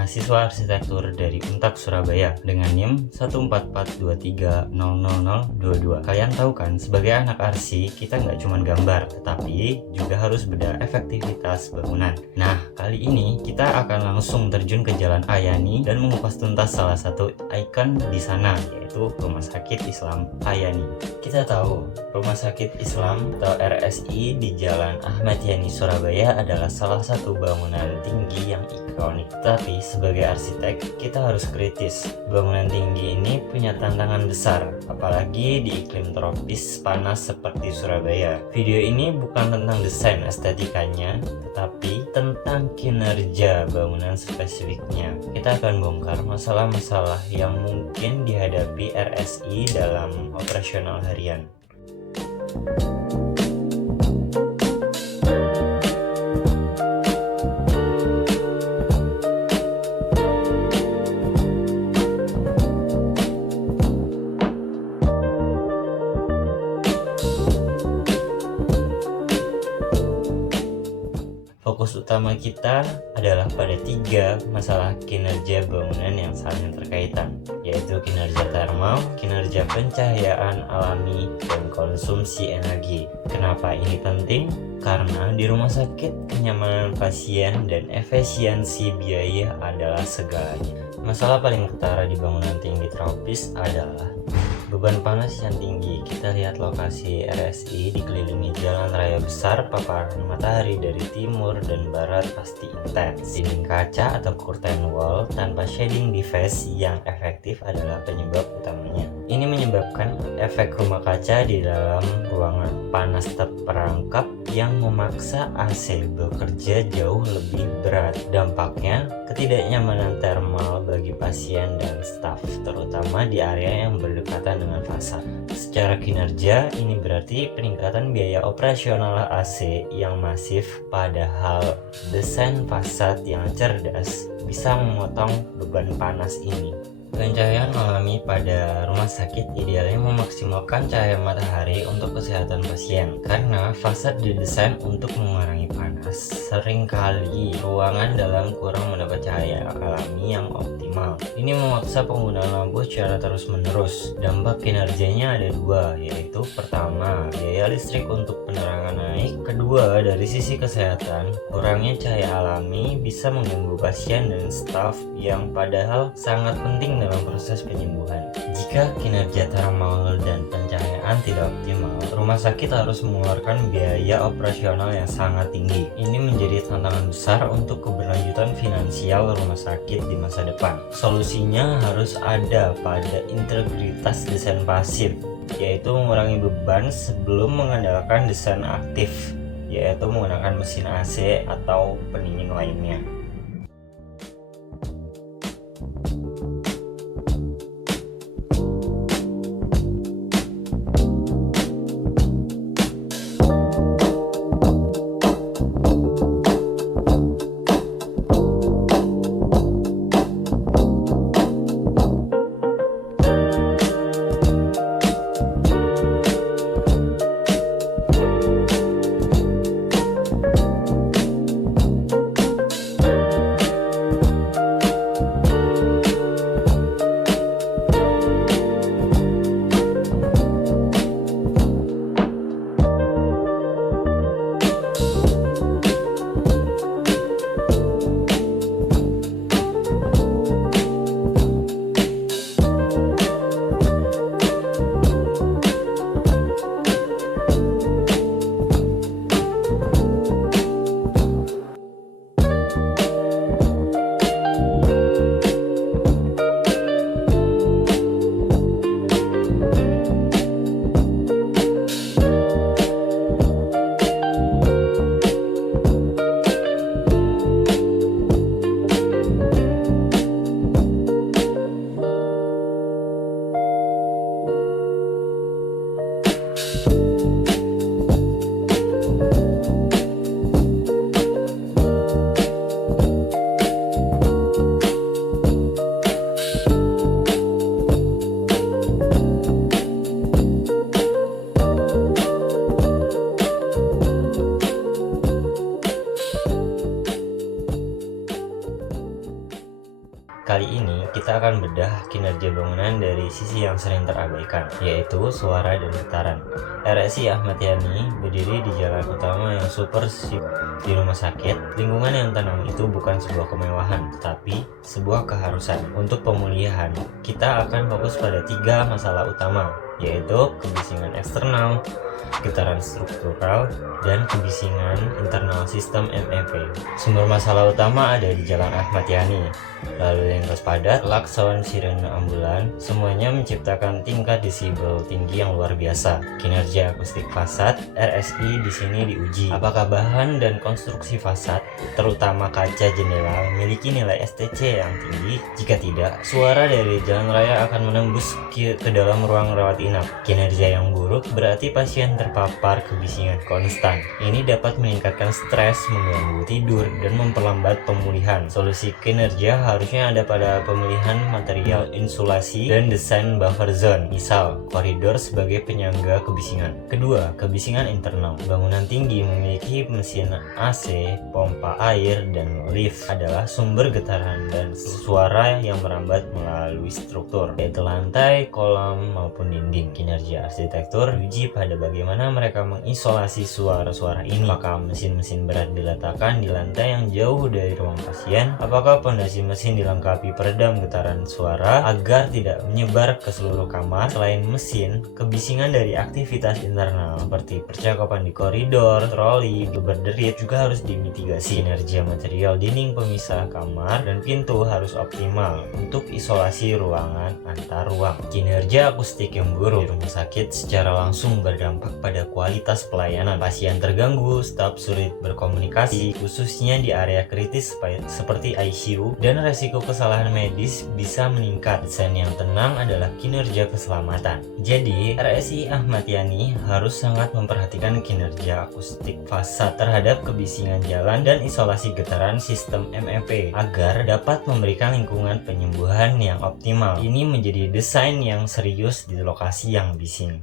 mahasiswa arsitektur dari Untak Surabaya dengan NIM 14423000022. Kalian tahu kan, sebagai anak arsi kita nggak cuma gambar, tetapi juga harus beda efektivitas bangunan. Nah, kali ini kita akan langsung terjun ke Jalan Ayani dan mengupas tuntas salah satu ikon di sana, yaitu Rumah Sakit Islam Ayani. Kita tahu Rumah Sakit Islam atau RSI di Jalan Ahmad Yani Surabaya adalah salah satu bangunan tinggi yang ikonik. Tapi sebagai arsitek kita harus kritis. Bangunan tinggi ini punya tantangan besar, apalagi di iklim tropis panas seperti Surabaya. Video ini bukan tentang desain estetikanya, tetapi tentang kinerja bangunan spesifiknya. Kita akan bongkar masalah-masalah yang mungkin dihadapi RSI dalam operasional harian. Fokus utama kita adalah pada 3 masalah kinerja bangunan yang saling terkaitan, yaitu kinerja termal, kinerja pencahayaan alami, dan konsumsi energi. Kenapa ini penting? Karena di rumah sakit, kenyamanan pasien dan efisiensi biaya adalah segalanya. Masalah paling ketara di bangunan tinggi tropis adalah beban panas yang tinggi. Kita lihat lokasi RSI dikelilingi jalan raya besar, paparan matahari dari timur dan barat pasti intens. Dinding kaca atau curtain wall tanpa shading device yang efektif adalah penyebab utamanya. Ini menyebabkan efek rumah kaca di dalam ruangan, panas terperangkap yang memaksa AC bekerja jauh lebih berat. Dampaknya, ketidaknyamanan termal bagi pasien dan staf, terutama di area yang berdekatan dengan fasad. Secara kinerja, ini berarti peningkatan biaya operasional AC yang masif, padahal desain fasad yang cerdas bisa memotong beban panas ini. Pencahayaan alami pada rumah sakit idealnya memaksimalkan cahaya matahari untuk kesehatan pasien, karena fasad didesain untuk mengurangi panas. Seringkali ruangan dalam kurang mendapat cahaya alami yang optimal. Ini memaksa penggunaan lampu secara terus-menerus. Dampak kinerjanya ada 2, yaitu pertama, biaya listrik untuk penerangan naik. Kedua, dari sisi kesehatan, kurangnya cahaya alami bisa mengganggu pasien dan staf yang padahal sangat penting dalam proses penyembuhan. Jika kinerja termal dan pencahayaan tidak optimal, rumah sakit harus mengeluarkan biaya operasional yang sangat tinggi. Ini menjadi tantangan besar untuk keberlanjutan finansial rumah sakit di masa depan. Solusinya harus ada pada integritas desain pasif, yaitu mengurangi beban sebelum mengandalkan desain aktif, yaitu menggunakan mesin AC atau pendingin lainnya. akan bedah kinerja bangunan dari sisi yang sering terabaikan, yaitu suara dan getaran. RSI Ahmad Yani berdiri di jalan utama yang super sip di rumah sakit. Lingkungan yang tenang itu bukan sebuah kemewahan, tetapi sebuah keharusan. Untuk pemulihan, kita akan fokus pada 3 masalah utama, yaitu kebisingan eksternal, getaran struktural, dan kebisingan internal sistem MEP. Sumber masalah utama ada di Jalan Ahmad Yani. Lalu lintas padat, klakson, sirene ambulan, semuanya menciptakan tingkat desibel tinggi yang luar biasa. Kinerja akustik fasad, RSI di sini diuji. Apakah bahan dan konstruksi fasad, terutama kaca jendela, memiliki nilai STC yang tinggi? Jika tidak, suara dari jalan raya akan menembus ke dalam ruang rawat inap. Kinerja yang buruk berarti pasien terpapar kebisingan konstan. Ini dapat meningkatkan stres, mengganggu tidur, dan memperlambat pemulihan. Solusi kinerja harusnya ada pada pemilihan material insulasi dan desain buffer zone, misal koridor sebagai penyangga kebisingan. Kedua, kebisingan internal. Bangunan tinggi memiliki mesin AC, pompa air, dan lift adalah sumber getaran dan suara yang merambat melalui struktur, yaitu lantai, kolam, maupun dinding. Kinerja arsitektur diuji pada bagaimana mereka mengisolasi suara-suara ini. Apakah mesin-mesin berat diletakkan di lantai yang jauh dari ruang pasien? Apakah pondasi mesin dilengkapi peredam getaran suara agar tidak menyebar ke seluruh kamar? Selain mesin, kebisingan dari aktivitas internal seperti percakapan di koridor, troli, berderit juga harus dimitigasi. Kinerja material dinding pemisah kamar dan pintu harus optimal untuk isolasi ruangan antar ruang. Kinerja akustik yang buruk di rumah sakit secara langsung berdampak pada kualitas pelayanan. Pasien terganggu, staf sulit berkomunikasi, khususnya di area kritis seperti ICU, dan resiko kesalahan medis bisa meningkat. Desain yang tenang adalah kinerja keselamatan. Jadi, RSI Ahmad Yani harus sangat memperhatikan kinerja akustik fasad terhadap kebisingan jalan dan isolasi getaran sistem MEP agar dapat memberikan lingkungan penyembuhan yang optimal. Ini menjadi desain yang serius di lokasi yang bising.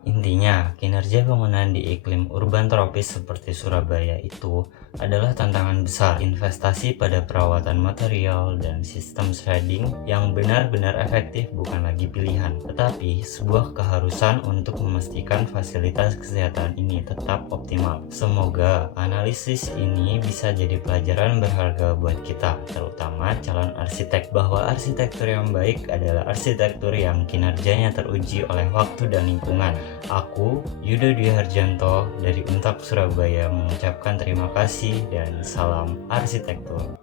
Intinya, kinerja bangunan di iklim urban tropis seperti Surabaya itu adalah tantangan besar. Investasi pada perawatan material dan sistem shading yang benar-benar efektif bukan lagi pilihan, tetapi sebuah keharusan untuk memastikan fasilitas kesehatan ini tetap optimal. Semoga analisis ini bisa jadi pelajaran berharga buat kita, terutama calon arsitek, bahwa arsitektur yang baik adalah arsitektur yang kinerjanya teruji oleh waktu dan lingkungan. Aku, Yudo Dwi Harjanto dari Untak Surabaya mengucapkan terima kasih dan salam arsitektur.